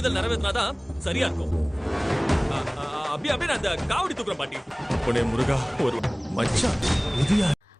இதில் நிறைவேற்றினாதான் சரியா இருக்கும். அப்படியே அப்படியே நான் அந்த காவடி தூக்குறேன் பாட்டி. உடனே முருகா ஒரு மச்சான். இது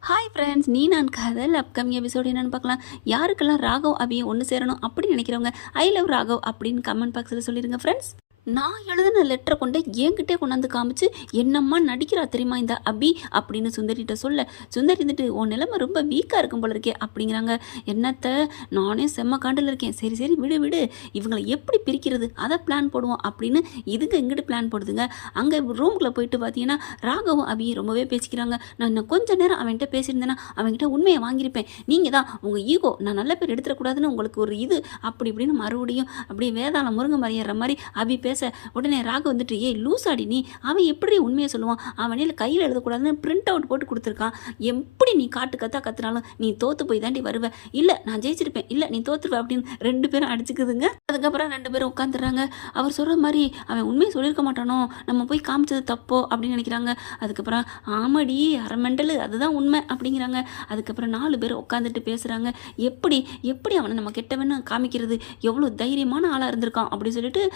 ஹாய் ஃப்ரெண்ட்ஸ் நீ நான் காதல். அப்கமிங் எபிசோடு என்னன்னு பார்க்கலாம். யாருக்கெல்லாம் ராகவ் அபியும் ஒன்று சேரணும் அப்படின்னு நினைக்கிறவங்க ஐ லவ் ராகவ் அப்படின்னு கமெண்ட் பாக்ஸில் சொல்லிடுங்க ஃப்ரெண்ட்ஸ் நான் எழுதின லெட்டரை கொண்டு என்கிட்டே கொண்டாந்து காமிச்சு என்னம்மா நடிக்கிறா தெரியுமா இந்த அபி? அப்படின்னு சுந்தரிகிட்ட சொல்ல சுந்தரி இருந்துட்டு உன் நிலைமை ரொம்ப வீக்காக இருக்கும் போல இருக்கே அப்படிங்கிறாங்க. என்னத்த? நானே செம்ம காண்டில் இருக்கேன். சரி சரி விடு விடு. இவங்களை எப்படி பிரிக்கிறது? அதை பிளான் போடுவோம் அப்படின்னு இதுங்க எங்கிட்டு பிளான் போடுதுங்க. அங்கே ரூமுக்குள்ளே போயிட்டு பார்த்தீங்கன்னா ராகவும் அபியும் ரொம்பவே பேசிக்கிறாங்க. நான் இன்னும் கொஞ்ச நேரம் அவன்கிட்ட பேசியிருந்தேன்னா அவன்கிட்ட உண்மையை வாங்கியிருப்பேன். நீங்கள் தான் உங்கள் ஈகோ நான் நல்ல பேர் எடுத்துடக்கூடாதுன்னு உங்களுக்கு ஒரு இது அப்படி இப்படின்னு மறுபடியும் அப்படியே வேதாளம் முருங்கை மறையிற மாதிரி அபி பேச உடனே ராக வந்துட்டு ஏய் லூசாடி நீ. அவன் எப்படி உண்மையை சொல்லுவான்? அவனே கையில் எழுதக்கூடாதுன்னு பிரிண்ட் அவுட் போட்டு கொடுத்துருக்கான். எப்படி நீ காட்டு கத்தா கத்துனாலும் நீ தோத்து போய் தாண்டி வருவ? இல்லை நான் ஜெயிச்சிருப்பேன். இல்லை நீ தோத்துருவ அப்படின்னு ரெண்டு பேரும் அடிச்சுக்குதுங்க. அதுக்கப்புறம் ரெண்டு பேரும் உட்காந்துறாங்க அவர் சொல்கிற மாதிரி அவன் உண்மையை சொல்லியிருக்க மாட்டானோ? நம்ம போய் காமிச்சது தப்போ? அப்படின்னு நினைக்கிறாங்க. அதுக்கப்புறம் ஆமடி அரமெண்டல் அதுதான் உண்மை. அப்படிங்கிறாங்க. அதுக்கப்புறம் நாலு பேர் உட்காந்துட்டு பேசுகிறாங்க எப்படி எப்படி அவனை நம்ம கெட்டவன்னு காமிக்கிறது? எவ்வளோ தைரியமான ஆளாக இருந்திருக்கான். அப்படின்னு சொல்லிட்டு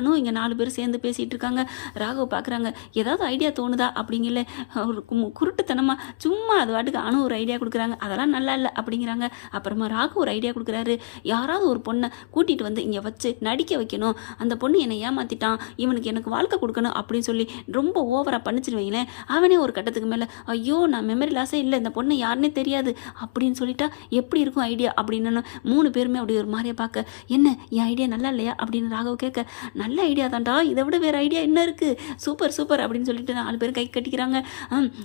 ஆகாஷானும் இங்கே நாலு பேர் சேர்ந்து பேசிகிட்டு இருக்காங்க. ராகவ் பார்க்குறாங்க ஏதாவது ஐடியா தோணுதா? அப்படிங்கல. ஒரு குருட்டுத்தனமாக சும்மா அது வாட்டுக்கு அணு ஒரு ஐடியா கொடுக்குறாங்க. அதெல்லாம் நல்லா இல்லை. அப்படிங்கிறாங்க. அப்புறமா ராகு ஒரு ஐடியா கொடுக்குறாரு. யாராவது ஒரு பொண்ணை கூட்டிகிட்டு வந்து இங்கே வச்சு நடிக்க வைக்கணும். அந்த பொண்ணு என்னை ஏமாற்றிட்டான் இவனுக்கு எனக்கு வாழ்க்கை கொடுக்கணும் அப்படின்னு சொல்லி ரொம்ப ஓவராக பண்ணிச்சிருவீங்களேன் அவனே ஒரு கட்டத்துக்கு மேலே ஐயோ நான் மெமரி லாஸே இல்லை. இந்த பொண்ணு யாருன்னே தெரியாது. அப்படின்னு சொல்லிட்டா எப்படி இருக்கும் ஐடியா அப்படின்னு மூணு பேருமே அப்படி ஒரு மாதிரியை பார்க்க என்ன என் ஐடியா நல்லா இல்லையா? அப்படின்னு ராகவ் கேட்க நல்லா ஐடியா தான்டா. இதை விட வேறு ஐடியா என்ன இருக்குது சூப்பர் சூப்பர் அப்படின்னு சொல்லிட்டு நாலு பேர் கை கட்டிக்கிறாங்க.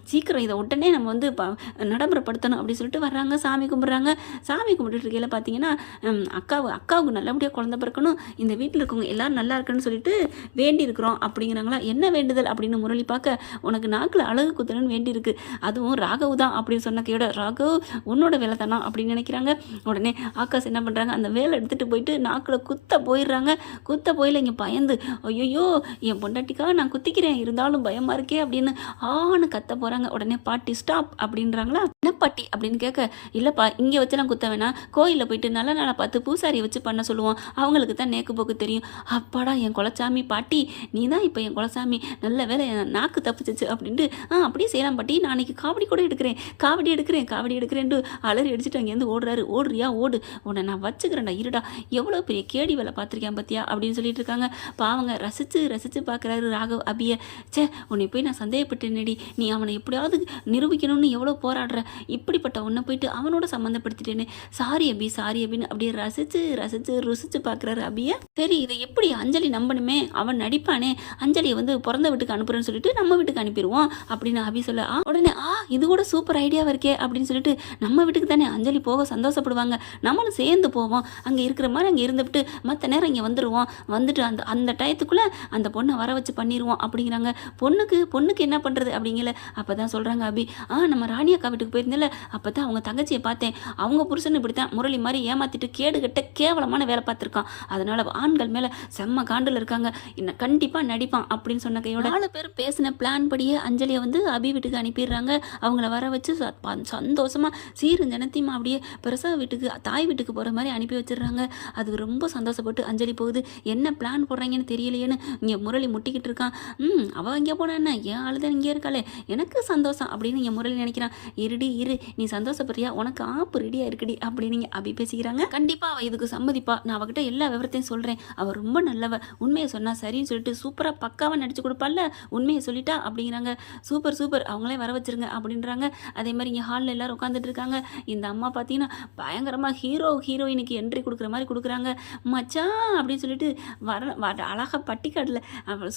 சீக்கிரம் இதை உடனே நம்ம வந்து ப- நடைமுறைப்படுத்தணும் அப்படின்னு சொல்லிட்டு வர்றாங்க. சாமி கும்பிட்றாங்க. சாமி கும்பிட்டுட்டு இருக்கையில் பார்த்தீங்கன்னா அக்காவு அக்காவுக்கு நல்லபடியாக குழந்த பிறக்கணும். இந்த வீட்டில் இருக்கவங்க எல்லோரும் நல்லா இருக்குன்னு சொல்லிட்டு வேண்டி இருக்கிறோம் அப்படிங்கிறாங்களா? என்ன வேண்டுதல்? அப்படின்னு முரளி பார்க்க உனக்கு நாக்கில் அழகு குத்தணும்னு வேண்டி இருக்கு அதுவும் ராகவ் தான். அப்படின்னு சொன்ன கையோட ராகவ் உன்னோட வேலை தானா? அப்படின்னு நினைக்கிறாங்க. உடனே ஆகாஷ் என்ன பண்ணுறாங்க அந்த வேலை எடுத்துகிட்டு போயிட்டு நாக்கில் குத்த போயிடுறாங்க. குத்த போயில இங்கே பயந்து ஐயோ என் பொண்டாட்டிக்காக நான் குத்திக்கிறேன் இருந்தாலும் பயமாக இருக்கே அப்படின்னு ஆன்னு கத்த போகிறாங்க உடனே பாட்டி ஸ்டாப் அப்படின்றாங்களா? என்ன பாட்டி? அப்படின்னு கேட்க இல்லைப்பா இங்கே வச்செல்லாம் குத்த வேணாம். கோயிலில் போயிட்டு நல்ல நாளாக பார்த்து பூசாரியை வச்சு பண்ண சொல்லுவோம் அவங்களுக்கு தான் நேக்கு போக்கு தெரியும். அப்பாடா என் குலச்சாமி பாட்டி நீ தான் இப்போ என் குலசாமி நல்ல வேலை என் நாக்கு தப்பிச்சிச்சு அப்படின்ட்டு ஆ அப்படியே செய்யலாம் பாட்டி. நான் அன்னைக்கு காவடி கூட எடுக்கிறேன். காவடி எடுக்கிறேன் காவடி எடுக்கிறேன்ட்டு அலறி அடிச்சுட்டு அங்கேருந்து ஓடுறாரு. ஓடுறியா? ஓடு. உன்னை நான் வச்சுக்கிறேன்டா இருடா. எவ்வளோ பெரிய கேடி வேலை பார்த்துருக்கேன் பத்தியா? அப்படின்னு சொல்லிட்டு இருக்காங்க. பாவங்க ரசித்து ரசித்து பார்க்குறாரு ராகவ் அபிய. ச்சே உன்னை போய் நான் சந்தேகப்பட்டேனடி. நீ அவனை எப்படியாவது நிரூபிக்கணும்னு எவ்வளோ போராடுற. இப்படிப்பட்ட உன்னை போயிட்டு அவனோட சம்மந்தப்படுத்திட்டேன்னு சாரி அபி சாரி அபின்னு அப்படியே ரசித்து ரசித்து ருசித்து பார்க்குறாரு அபிய. சரி இதை எப்படி அஞ்சலி நம்பணுமே? அவன் நடிப்பானே. அஞ்சலியை வந்து பிறந்த வீட்டுக்கு அனுப்புறேன்னு சொல்லிட்டு நம்ம வீட்டுக்கு அனுப்பிடுவோம் அப்படின்னு அபி சொல்ல ஆ உடனே ஆ இது கூட சூப்பர் ஐடியாவாக இருக்கே அப்படின்னு சொல்லிட்டு நம்ம வீட்டுக்கு தானே அஞ்சலி போக சந்தோஷப்படுவாங்க. நம்மளும் சேர்ந்து போவோம். அங்கே இருக்கிற மாதிரி அங்கே இருந்துவிட்டு மற்ற நேரம் இங்கே வந்துடுவோம் வந்துட்டு அந்த அந்த டயத்துக்குள்ளே அந்த பொண்ணை வர வச்சு பண்ணிடுவோம் அப்படிங்கிறாங்க. பொண்ணுக்கு பொண்ணுக்கு என்ன பண்ணுறது அப்படிங்கல. அப்போ தான் சொல்கிறாங்க அபி. ஆ நம்ம ராணி அக்கா வீட்டுக்கு போயிருந்தேன்ல. அப்போ தான் அவங்க தங்கச்சியை பார்த்தேன். அவங்க புருஷன் இப்படி தான் முரளி மாதிரி ஏமாற்றிட்டு கேடு கட்ட கேவலமான வேலை பார்த்துருக்கான். அதனால் ஆண்கள் மேலே செம்ம காண்டில் இருக்காங்க. என்ன கண்டிப்பாக நடிப்பான் அப்படின்னு சொன்ன கையோட நாலு பேர் பேசின பிளான் படியே அஞ்சலியை வந்து அபி வீட்டுக்கு அனுப்பிடுறாங்க. அவங்கள வர வச்சு ச- ப- சீரும் ஜனத்தையும் அப்படியே பிரசவ வீட்டுக்கு தாய் வீட்டுக்கு போகிற மாதிரி அனுப்பி வச்சிடுறாங்க. அது ரொம்ப சந்தோஷப்பட்டு அஞ்சலி போகுது. என்ன பிளான் போகிறாங்கன்னு தெரியலையேன்னு இங்கே முரளி முட்டிக்கிட்டு இருக்கான். ம் அவள் இங்கே போனா என்ன? என் ஆளுதான் இங்கே இருக்காளே. எனக்கு சந்தோஷம் அப்படின்னு இங்கே முரளி நினைக்கிறான். இருடி இரு. நீ சந்தோஷப்படுறியா? உனக்கு ஆப்பு ரெடியாக இருக்குடி அப்படின்னு இங்கே அபி பேசிக்கிறாங்க. கண்டிப்பாக அவள் இதுக்கு சம்மதிப்பா. நான் அவகிட்ட எல்லா விவரத்தையும் சொல்கிறேன் அவள் ரொம்ப நல்லவ. உண்மையை சொன்னால் சரின்னு சொல்லிட்டு சூப்பராக பக்காவாக நடிச்சு கொடுப்பால உண்மையை சொல்லிட்டா? அப்படிங்கிறாங்க. Super super. அவங்களே வர வச்சிருங்க அப்படின்றாங்க. அதே மாதிரி இங்கே ஹாலில் எல்லாரும் உட்காந்துட்டு இருக்காங்க. இந்த அம்மா பார்த்தீங்கன்னா பயங்கரமாக ஹீரோ ஹீரோயினுக்கு என்ட்ரி கொடுக்குற மாதிரி கொடுக்குறாங்க. மச்சா அப்படின்னு சொல்லிட்டு வர வர அழகாக பட்டிக்காடில்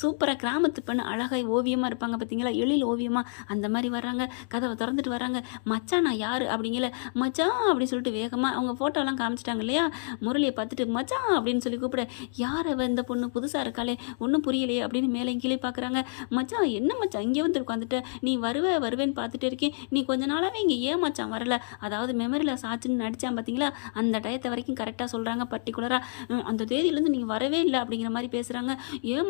சூப்பராக கிராமத்து பெண் அழகாக ஓவியமாக இருப்பாங்க பார்த்தீங்களா எழில் ஓவியமாக அந்த மாதிரி வர்றாங்க. கதவை திறந்துட்டு வராங்க மச்சான் நான் யார் அப்படிங்கல. மச்சான் அப்படின்னு சொல்லிட்டு வேகமாக அவங்க ஃபோட்டோலாம் காமிச்சிட்டாங்க இல்லையா? முரளியை பார்த்துட்டு மச்சான் அப்படின்னு சொல்லி கூப்பிட யார் இந்த பொண்ணு? புதுசாக இருக்காளே. ஒன்றும் புரியலையே அப்படின்னு மேலே கீழே பார்க்குறாங்க மச்சான் என்ன மச்சான் இங்கே வந்து உட்காந்துட்ட நீ வருவ வருவேன்னு பார்த்துட்டு இருக்கேன். நீ கொஞ்ச நாளாகவே இங்கே ஏன் மச்சான் வரல? அதாவது மெமரியில் சாச்சுன்னு நடித்தான் பார்த்தீங்களா அந்த டயத்தை வரைக்கும் கரெக்டாக சொல்கிறாங்க பர்டிகுலராக அந்த தேதியிலேருந்து நீங்கள் வரவே இல்லை அப்படிங்கிற மாதிரி மாதிரி பேசுகிறாங்க ஏன்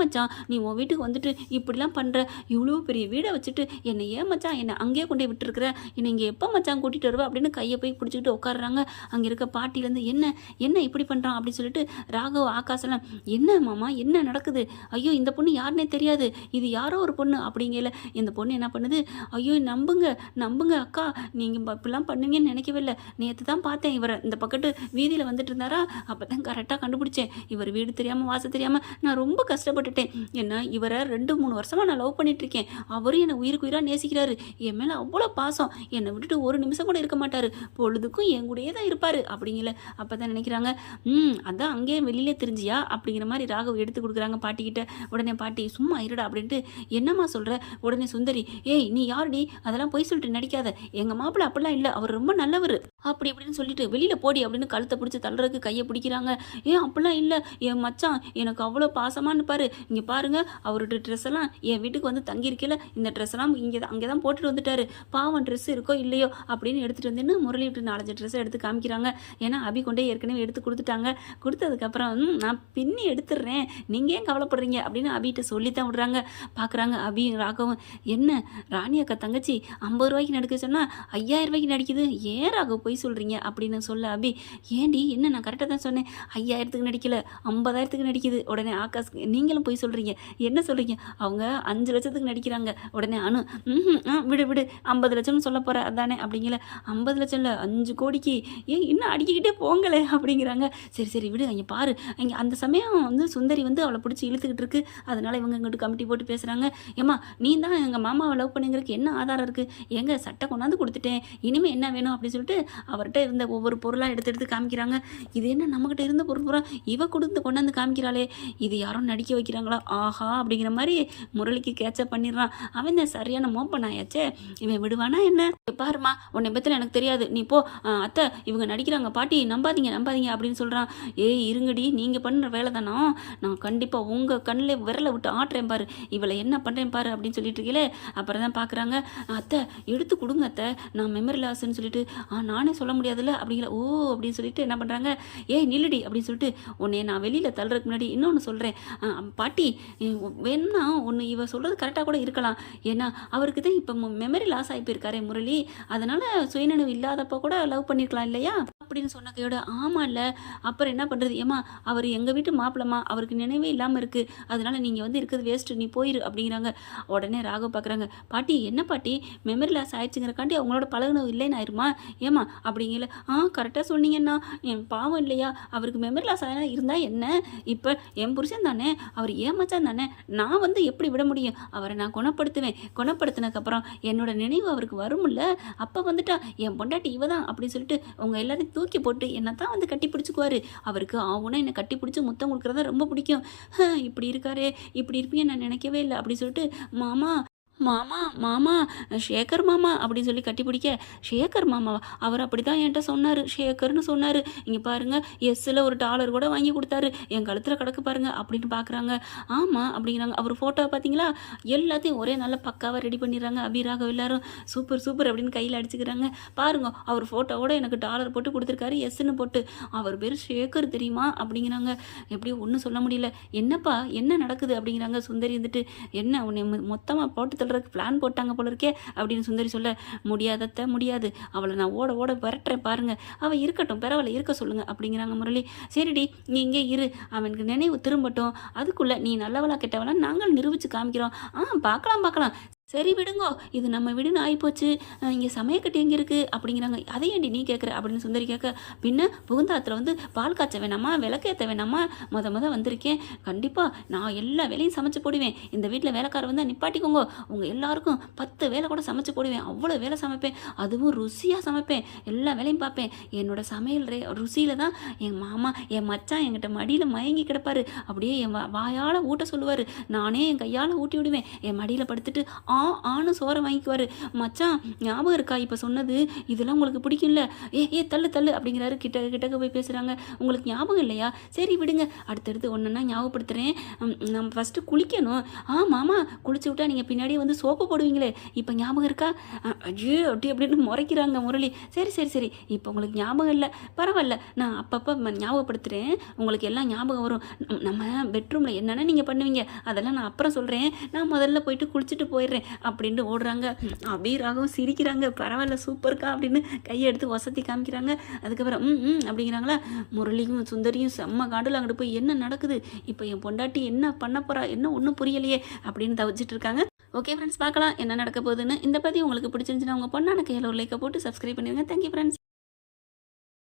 நீ உன் வீட்டுக்கு வந்துட்டு இப்படிலாம் பண்ணுற இவ்வளோ பெரிய வீடை வச்சுட்டு என்னை ஏன் என்னை அங்கேயே கொண்டு விட்டுருக்குற? என்னை இங்கே எப்போ மச்சான் கூட்டிகிட்டு வருவா? அப்படின்னு கையை போய் பிடிச்சிக்கிட்டு உட்காடுறாங்க அங்கே இருக்க பாட்டிலேருந்து என்ன என்ன இப்படி பண்ணுறான் அப்படின்னு சொல்லிட்டு ராகவ் ஆகாசெல்லாம் என்ன மாமா என்ன நடக்குது? ஐயோ இந்த பொண்ணு யாருன்னே தெரியாது. இது யாரோ ஒரு பொண்ணு. அப்படிங்கல இந்த பொண்ணு என்ன பண்ணுது? ஐயோ நம்புங்க நம்புங்க அக்கா. நீங்கள் இப்படிலாம் பண்ணுவீங்கன்னு நினைக்கவே இல்லை நேற்று தான் பார்த்தேன் இவரை. இந்த பக்கத்து வீதியில் வந்துட்டு இருந்தாரா? அப்போ தான் கரெக்டாக கண்டுபிடிச்சேன். இவர் வீடு தெரியாமல் வாசல் தெரியாமல் நான் ரொம்ப கஷ்டப்பட்டுட்டேன். என்ன இவரை ரெண்டு மூணு வருஷமாக நான் லவ் பண்ணிட்டு இருக்கேன் அவரும் என்னை உயிருக்கு உயிராக நேசிக்கிறாரு. என் மேலே அவ்வளோ பாசம். என்னை விட்டுட்டு ஒரு நிமிஷம் கூட இருக்க மாட்டார். பொழுதுக்கும் என் கூடயே தான் இருப்பார் அப்படிங்கல. அப்போ தான் நினைக்கிறாங்க ம் அதான் அங்கேயே வெளியிலே தெரிஞ்சியா? அப்படிங்கிற மாதிரி ராகவ் எடுத்து கொடுக்குறாங்க பாட்டிக்கிட்ட. உடனே பாட்டி சும்மா இருடா அப்படின்ட்டு என்னம்மா சொல்கிற உடனே சுந்தரி ஏய் நீ யாருடி? அதெல்லாம் பொய் சொல்லிட்டு நடிக்காத. எங்கள் மாப்பிள்ளை அப்படிலாம் இல்லை. அவர் ரொம்ப நல்லவர். அப்படி இப்படின்னு சொல்லிட்டு வெளியில் போடி அப்படின்னு கழுத்தை பிடிச்சி தள்ளுறதுக்கு கையை பிடிக்கிறாங்க. ஏன் அப்படிலாம் இல்லை. என் மச்சான் எனக்கு அவ்வளோ பாசமானு பாரு. இங்கே பாருங்கள் அவரோட ட்ரெஸ் எல்லாம் என் வீட்டுக்கு வந்து தங்கியிருக்கல. இந்த ட்ரெஸ் எல்லாம் இங்கே தான் அங்கே தான் போட்டுட்டு வந்துட்டாரு. பாவம் ட்ரெஸ் இருக்கோ இல்லையோ அப்படின்னு எடுத்துகிட்டு வந்துன்னு முரளி விட்டு நாலஞ்சு ட்ரெஸ்ஸை எடுத்து காமிக்கிறாங்க. ஏன்னா அபி கொண்டே ஏற்கனவே எடுத்து கொடுத்துட்டாங்க. கொடுத்ததுக்கப்புறம் நான் பின்னி எடுத்துடுறேன். நீங்கள் ஏன் கவலைப்படுறீங்க? அப்படின்னு அபிகிட்ட சொல்லி தான் விடுறாங்க. பார்க்குறாங்க அபி ராகவும் என்ன ராணி அக்கா தங்கச்சி ஐம்பது ரூபாய்க்கு நடிக்க சொன்னால் ஐயாயிரம் ரூபாய்க்கு நடிக்குது? ஏன் ராகவ் போய் சொல்கிறீங்க அப்படின்னு சொல்ல அபி. ஏண்டி என்ன நான் கரெக்டாக தான் சொன்னேன். ஐயாயிரத்துக்கு நடிக்கல ஐம்பதாயிரத்துக்கு நடிக்குது. உடனே ஆகாஷ் நீங்களும் போய் சொல்கிறீங்க என்ன சொல்கிறீங்க அவங்க அஞ்சு லட்சத்துக்கு நடிக்கிறாங்க. உடனே அனு ஆ விடு விடு. ஐம்பது லட்சம்னு சொல்ல போகிற அதானே அப்படிங்கல. ஐம்பது லட்சம் இல்லை அஞ்சு கோடிக்கு? ஏன் இன்னும் அடிக்கிக்கிட்டே போங்களே அப்படிங்கிறாங்க. சரி சரி விடு அங்கே பாரு. அங்கே அந்த சமயம் வந்து சுந்தரி வந்து அவளை பிடிச்சி இழுத்துக்கிட்டு இருக்கு. அதனால் இவங்க இங்கிட்டு கமிட்டி போட்டு பேசுகிறாங்க ஏம்மா நீ தான் எங்கள் மாமாவை லவ் பண்ணுங்கிறதுக்கு என்ன ஆதாரம் இருக்குது எங்க சட்டை கொண்டாந்து கொடுத்துட்டேன். இனிமேல் என்ன வேணும்? அப்படின்னு சொல்லிட்டு அவர்கிட்ட இருந்த ஒவ்வொரு பொருளாக எடுத்து எடுத்து காமிக்கிறாங்க. இது என்ன நம்மக்கிட்ட இருந்த பொருள் பூரா? இவ கொடுத்து கொண்டாந்து காமிக்கிறாளே. இது யாரும் நடிக்க வைக்கிறாங்களா? ஆஹா அப்படிங்கிற மாதிரி முரளிக்கு கேட்சப் பண்ணிடுறான். அவன் இந்த சரியான மோப்பன் ஆயாச்சே. இவன் விடுவானா என்ன? பாருமா பாரும்மா உன்னை பற்றி எனக்கு தெரியாது. நீ போ. அத்தை இவங்க நடிக்கிறாங்க. பாட்டி நம்பாதீங்க நம்பாதீங்க அப்படின்னு சொல்கிறான் ஏய் இருங்கடி நீங்கள் பண்ணுற வேலை தானோ நான் கண்டிப்பாக உங்கள் கண்ணில் விரலை விட்டு ஆட்டுறேன் பாரு. இவளை என்ன பண்ணுறேன் பாரு அப்படின்னு சொல்லிட்டு இருக்கீங்களே அப்புறம் தான் பார்க்குறாங்க அத்தை எடுத்து கொடுங்க அத்தை. நான் மெமரி லாஸ்ன்னு சொல்லிட்டு ஆ நானே சொல்ல முடியாதுல்ல? அப்படிங்கிற ஓ அப்படின்னு சொல்லிட்டு என்ன பண்ணுறாங்க ஏய் நில்லுடி அப்படின்னு சொல்லிட்டு உன்னை நான் வெளியில் தள்ளுறதுக்கு முன்னாடி இன்னொன்று சொல்கிறேன் பாட்டி வேணும்னா ஒன்று இவ சொல்கிறது கரெக்டாக கூட இருக்கலாம். ஏன்னா அவருக்கு தான் இப்போ மெமரி லாஸ் ஆகி போயிருக்காரே முரளி. அதனால் சுயநினைவு இல்லாதப்போ கூட லவ் பண்ணியிருக்கலாம் இல்லையா? அப்படின்னு சொன்ன கையோட ஆமாம் இல்லை அப்புறம் என்ன பண்ணுறது ஏமா அவர் எங்கள் வீட்டு மாப்பிளமா அவருக்கு நினைவே இல்லாமல் இருக்குது அதனால நீங்கள் வந்து இருக்கிறது வேஸ்ட்டு நீ போயிரு அப்படிங்கிறாங்க. உடனே ராகவ் பார்க்குறாங்க பாட்டி என்ன பாட்டி? மெமரி லாஸ் ஆயிடுச்சுங்கிறக்காண்டி அவங்களோட பழகுனவு இல்லைன்னு ஆயிருமா ஏமா அப்படிங்கல. ஆ கரெக்டாக சொன்னீங்கன்னா என் பாவம் இல்லையா? அவருக்கு மெமரி லாஸ் ஆனால் இருந்தால் என்ன? இப்போ என் புருஷன் தானே? அவர் ஏமாச்சான் தானே? நான் வந்து எப்படி விட முடியும்? அவரை நான் குணப்படுத்துவேன். குணப்படுத்தினதுக்கப்புறம் என்னோட நினைவு அவருக்கு வரும்ல? அப்போ வந்துட்டா என் பொண்டாட்டி இவ தான் அப்படின்னு சொல்லிட்டு உங்கள் எல்லாரையும் தூக்கி போட்டு என்னை தான் வந்து கட்டி பிடிச்சிக்குவார். அவருக்கு ஆவுனா என்னை கட்டி பிடிச்சி முத்தம் கொடுக்குறதா ரொம்ப பிடிக்கும். "ஹ, இப்படி இருக்காரு இப்படி இருப்பீங்க நான் நினைக்கவே இல்லை அப்படின்னு சொல்லிட்டு மாமா மாமா மாமா ஷேகர் மாமா அப்படின்னு சொல்லி கட்டி பிடிக்க ஷேகர் மாமாவா அவர் அப்படி தான் என்கிட்ட சொன்னார் ஷேகர்னு சொன்னார். இங்கே பாருங்கள் எஸ்ஸில் ஒரு டாலர் கூட வாங்கி கொடுத்தாரு. என் கழுத்தில் கிடக்கு பாருங்கள் அப்படின்னு பார்க்குறாங்க ஆமாம் அப்படிங்கிறாங்க. அவர் ஃபோட்டோ பார்த்தீங்களா எல்லாத்தையும் ஒரே நல்ல பக்காவாக ரெடி பண்ணிடுறாங்க. அபிராக எல்லாரும் சூப்பர் சூப்பர் அப்படின்னு கையில் அடிச்சுக்கிறாங்க. பாருங்க அவர் ஃபோட்டோவோட எனக்கு டாலர் போட்டு கொடுத்துருக்காரு எஸ்ன்னு போட்டு. அவர் பேர் ஷேகர் தெரியுமா? அப்படிங்கிறாங்க. எப்படியும் ஒன்றும் சொல்ல முடியல. என்னப்பா என்ன நடக்குது? அப்படிங்கிறாங்க. சுந்தரி வந்துட்டு என்ன உன்னை மொத்தமாக போட்டு சொல்கிறதுக்கு பிளான் போட்டாங்க போல இருக்கே அப்படின்னு சுந்தரி சொல்ல முடியாதத்த முடியாது. அவளை நான் ஓட ஓட விரட்டுறேன் பாருங்க. அவள் இருக்கட்டும் பரவாயில்ல இருக்க சொல்லுங்க அப்படிங்கிறாங்க முரளி. சரிடி நீ இங்கே இரு. அவனுக்கு நினைவு திரும்பட்டும். அதுக்குள்ளே நீ நல்லவளா கெட்டவளா நாங்கள் நிரூபித்து காமிக்கிறோம். ஆ பார்க்கலாம் பார்க்கலாம். சரி விடுங்கோ இது நம்ம வீடுன்னு ஆகிப்போச்சு இங்கே சமயக்கட்டு எங்கே இருக்குது அப்படிங்கிறாங்க. அதை ஏண்டி நீ கேட்குற அப்படின்னு சுந்தரி கேட்க பின்ன புகுந்தாத்தில் வந்து பால் காய்ச்ச வேணாமா? விளக்கேற்ற வேணாமா? மொத மொதல் வந்திருக்கேன். கண்டிப்பாக நான் எல்லா வேலையும் சமைச்சு போடுவேன். இந்த வீட்டில் வேலைக்கார வந்தால் நிப்பாட்டிக்கோங்க. உங்கள் எல்லாருக்கும் பத்து வேலை கூட சமைச்சு போடுவேன். அவ்வளோ வேலை சமைப்பேன். அதுவும் ருசியாக சமைப்பேன். எல்லா வேலையும் பார்ப்பேன். என்னோட சமையல் ரே ருசியில் தான் என் மாமா என் மச்சான் என்கிட்ட மடியில் மயங்கி கிடப்பாரு. அப்படியே என் வா- வாயால் ஊட்ட சொல்லுவார். நானே என் கையால் ஊட்டி விடுவேன். என் மடியில் படுத்துட்டு ஆ ஆ ஆணும் சோறை வாங்கிக்குவார். மச்சான் ஞாபகம் இருக்கா? இப்போ சொன்னது இதெல்லாம் உங்களுக்கு பிடிக்கும்ல. ஏ ஏ தள்ளு தள்ளு அப்படிங்கிறாரு. கிட்ட கிட்டக்க போய் பேசுகிறாங்க உங்களுக்கு ஞாபகம் இல்லையா? சரி விடுங்க. அடுத்தடுத்து ஒன்றுன்னா ஞாபகப்படுத்துகிறேன் நம்ம ஃபஸ்ட்டு குளிக்கணும். ஆ மாமா குளிச்சு விட்டா நீங்கள் பின்னாடியே வந்து சோப்பு போடுவீங்களே. இப்போ ஞாபகம் இருக்கா? ஐயோ அப்படி அப்படின்னு முறைக்கிறாங்க முரளி. சரி சரி சரி. இப்போ உங்களுக்கு ஞாபகம் இல்லை. பரவாயில்ல நான் அப்பப்போ ஞாபகப்படுத்துகிறேன் உங்களுக்கு எல்லாம் ஞாபகம் வரும். நம்ம பெட்ரூமில் என்னென்ன நீங்கள் பண்ணுவீங்க? அதெல்லாம் நான் அப்புறம் சொல்கிறேன் நான் முதல்ல போயிட்டு குளிச்சுட்டு போயிடுறேன். அப்படின்ட்டு ஓடுறாங்க. அபீராகவும் சிரிக்கிறாங்க. பரவாயில்ல சூப்பர்க்கா அப்படின்னு கையை எடுத்து வசதி காமிக்கிறாங்க. அதுக்கப்புறம் ம் ம் அப்படிங்கிறாங்களா? முரளியும் சுந்தரியும் செம்ம காண்டில் அங்கிட்டு போய் என்ன நடக்குது? இப்போ என் பொண்டாட்டி என்ன பண்ண போறா? என்ன ஒன்றும் புரியலையே அப்படின்னு தவிச்சிட்டு இருக்காங்க. ஓகே ஃப்ரெண்ட்ஸ் பார்க்கலாம் என்ன நடக்க போகுதுன்னு. இந்த பற்றி உங்களுக்கு பிடிச்சிருந்துச்சுன்னா உங்கள் பொண்ணான கையில் ஒரு லைக்கை போட்டு சப்ஸ்கிரைப் பண்ணிடுங்க. Thank you friends